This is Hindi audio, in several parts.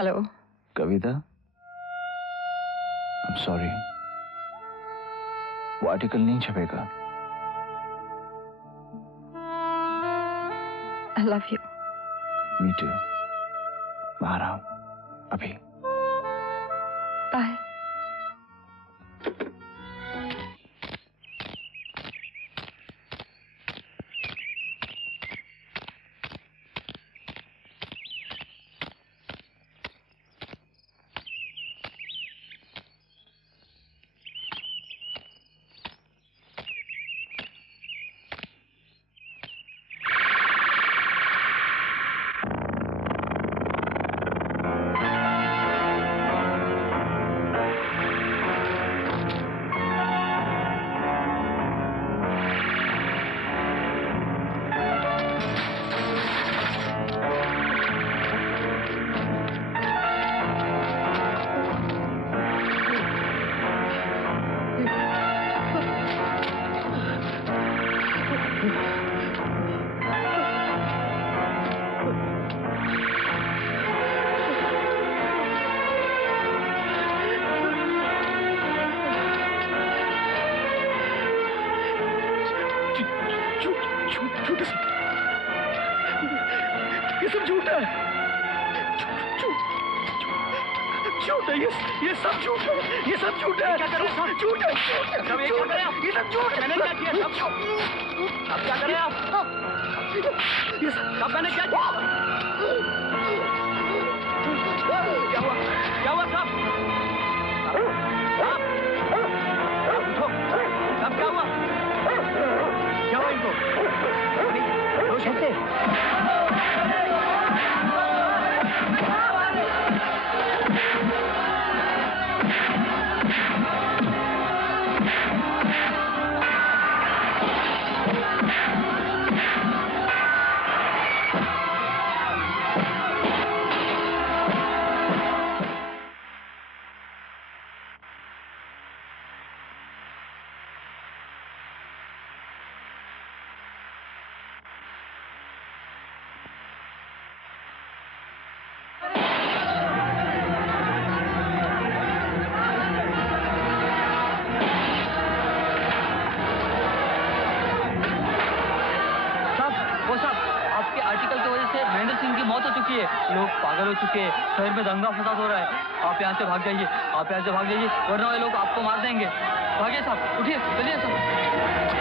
हेलो कविता, I'm sorry, वो आर्टिकल नहीं छपेगा। I love you. Me too. मैं आ रहा हूँ अभी। बाय। शहर में दंगा फसाद हो रहा है। आप यहाँ से भाग जाइए, आप यहाँ से भाग जाइए, वरना ये लोग आपको मार देंगे। भागिए साहब, उठिए, चलिए साहब।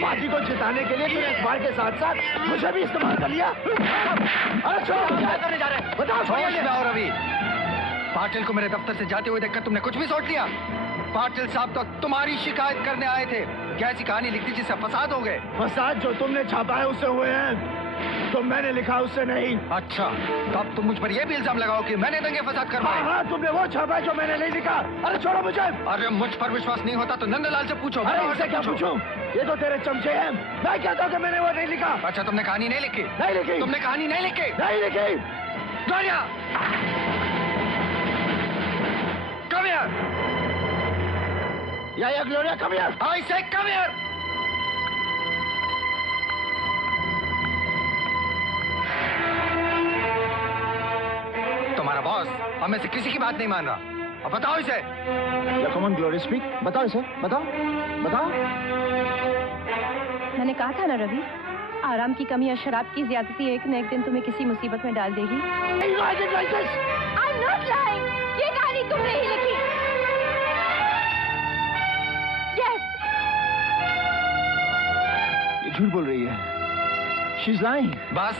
पार्टी को जिताने के लिए तूने अखबार के साथ साथ मुझे भी इस्तेमाल कर लिया। अरे छोड़ो, क्या करने जा रहे हैं? बताओ। होश में आओ रवि। पाटिल को मेरे दफ्तर से जाते हुए देखकर तुमने कुछ भी सोच लिया? पाटिल साहब तो तुम्हारी शिकायत करने आए थे। क्या ऐसी कहानी लिखती जिससे फसाद हो गए? फसाद जो तुमने छापा है उससे हुए हैं। जो मैंने लिखा उससे नहीं। अच्छा, तो अब तुम मुझ पर यह भी इल्जाम लगाओ कि मैंने दंगे फसाद करवाए। हाँ, तुमने वो छापा जो मैंने नहीं लिखा। अरे छोड़ो मुझे। अरे मुझ पर विश्वास नहीं होता तो नंदलाल से पूछो। अरे इनसे क्या पूछूं? ये तो तेरे चमचे हैं। मैं कहता हूँ कि मैंने वो नहीं लिखा। अच्छा, तुमने कहानी नहीं लिखी? नहीं लिखी। तुमने कहानी नहीं लिखी? नहीं लिखी। Gloria, come here. या Gloria, come here. I say come here. तुम्हारा बॉस हमें से किसी की बात नहीं मान रहा। अब बताओ इसे। या कम ऑन ग्लोरिया, स्पीक। बताओ इसे, बताओ, बताओ। मैंने कहा था ना रवि, आराम की कमी और शराब की ज्यादती एक न एक दिन तुम्हें किसी मुसीबत में डाल देगी। I'm not lying. ये कहानी तुमने ही लिखी। Yes. ये झूठ बोल रही है। She's lying. बस,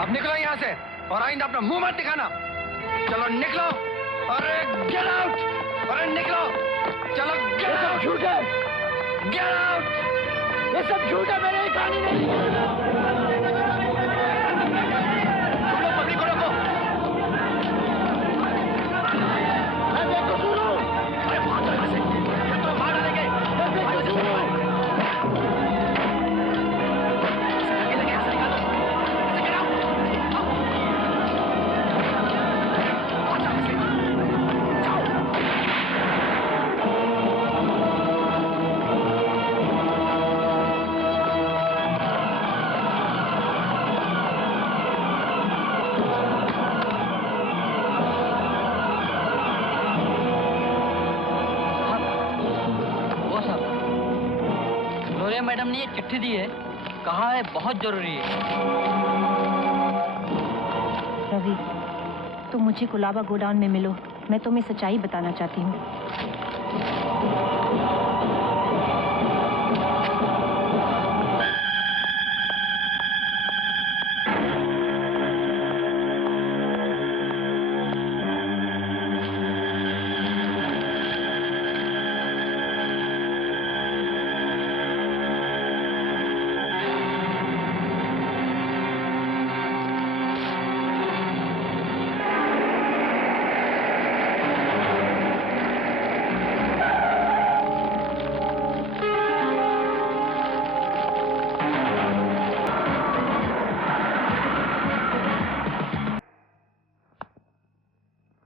अब निकलो यहाँ से और आइंदा अपना मुंह मत दिखाना। चलो निकलो। अरे गेट आउट। अरे निकलो। चलो गेट आउट। झूठ है। Get out. ये सब झूठ है। मैंने कहानी नहीं लिखी। तुम लोग पब्लिक को रोको। मैं बेकसूर हूँ। अरे भागो यहाँ से। ये तो मार डालेंगे। मैं बेकसूर हूँ। मैडम ने ये चिट्ठी दी है, कहा है बहुत जरूरी है। रवि, तुम मुझे कुलाबा गोडाउन में मिलो। मैं तुम्हें सच्चाई बताना चाहती हूँ।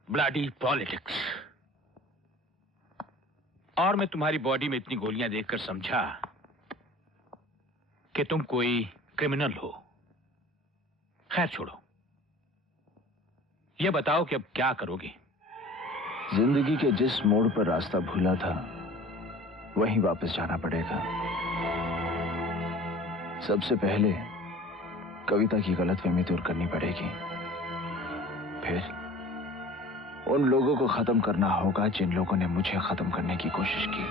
Bloody politics. और मैं तुम्हारी बॉडी में इतनी गोलियां देखकर समझा कि तुम कोई क्रिमिनल हो। खैर छोड़ो, ये बताओ कि अब क्या करोगे? जिंदगी के जिस मोड़ पर रास्ता भूला था वहीं वापस जाना पड़ेगा। सबसे पहले कविता की गलतफहमी दूर करनी पड़ेगी। फिर उन लोगों को खत्म करना होगा जिन लोगों ने मुझे खत्म करने की कोशिश की।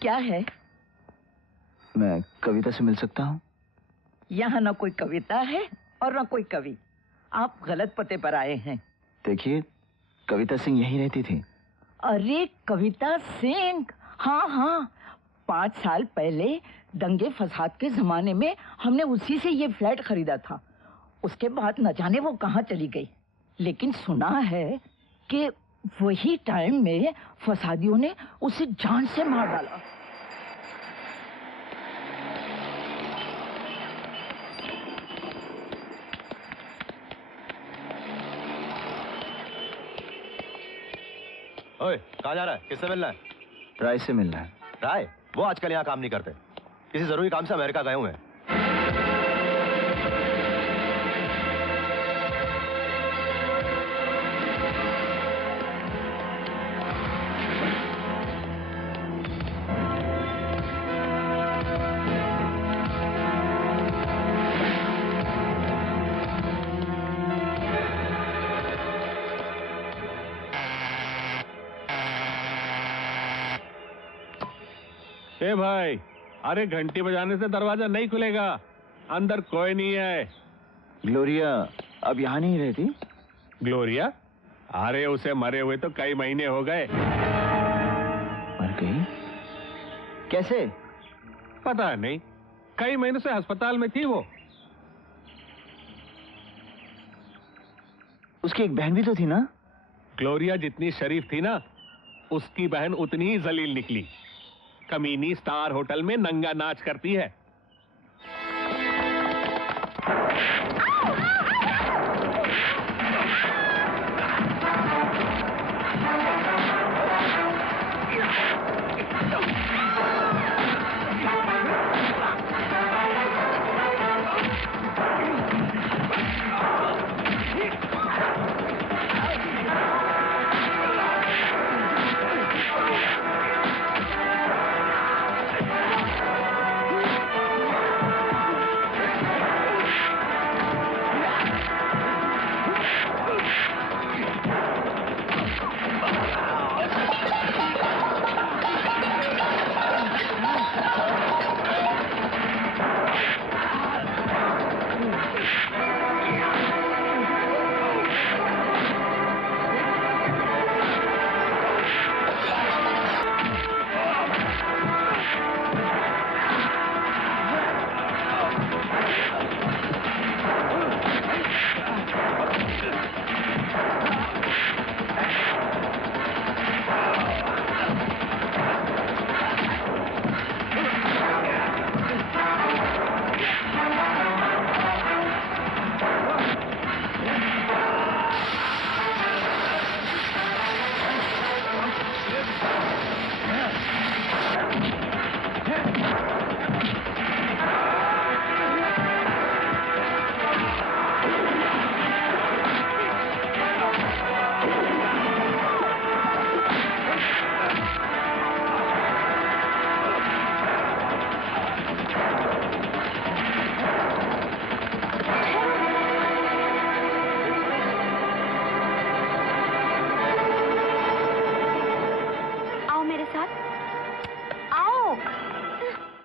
क्या है? मैं कविता से मिल सकता हूँ? यहाँ ना कोई कविता है और ना कोई कवि। आप गलत पते पर आए हैं। देखिए, कविता सिंह यहीं रहती थी। अरे कविता सिंह, हाँ हाँ, 5 साल पहले दंगे फसाद के जमाने में हमने उसी से ये फ्लैट खरीदा था। उसके बाद न जाने वो कहाँ चली गई। लेकिन सुना है कि वही टाइम में फसादियों ने उसे जान से मार डाला। ओए, कहाँ जा रहा है? किससे मिलना है? राय से मिलना है। राय? वो आजकल यहाँ काम नहीं करते। किसी जरूरी काम से अमेरिका गए हुए हैं। ए भाई, अरे घंटी बजाने से दरवाजा नहीं खुलेगा, अंदर कोई नहीं है। ग्लोरिया अब यहाँ नहीं रहती? ग्लोरिया? अरे उसे मरे हुए तो कई महीने हो गए। मर गई? कैसे? पता नहीं, कई महीनों से अस्पताल में थी वो। उसकी एक बहन भी तो थी ना? ग्लोरिया जितनी शरीफ थी ना, उसकी बहन उतनी ही जलील निकली। कमीनी स्टार होटल में नंगा नाच करती है।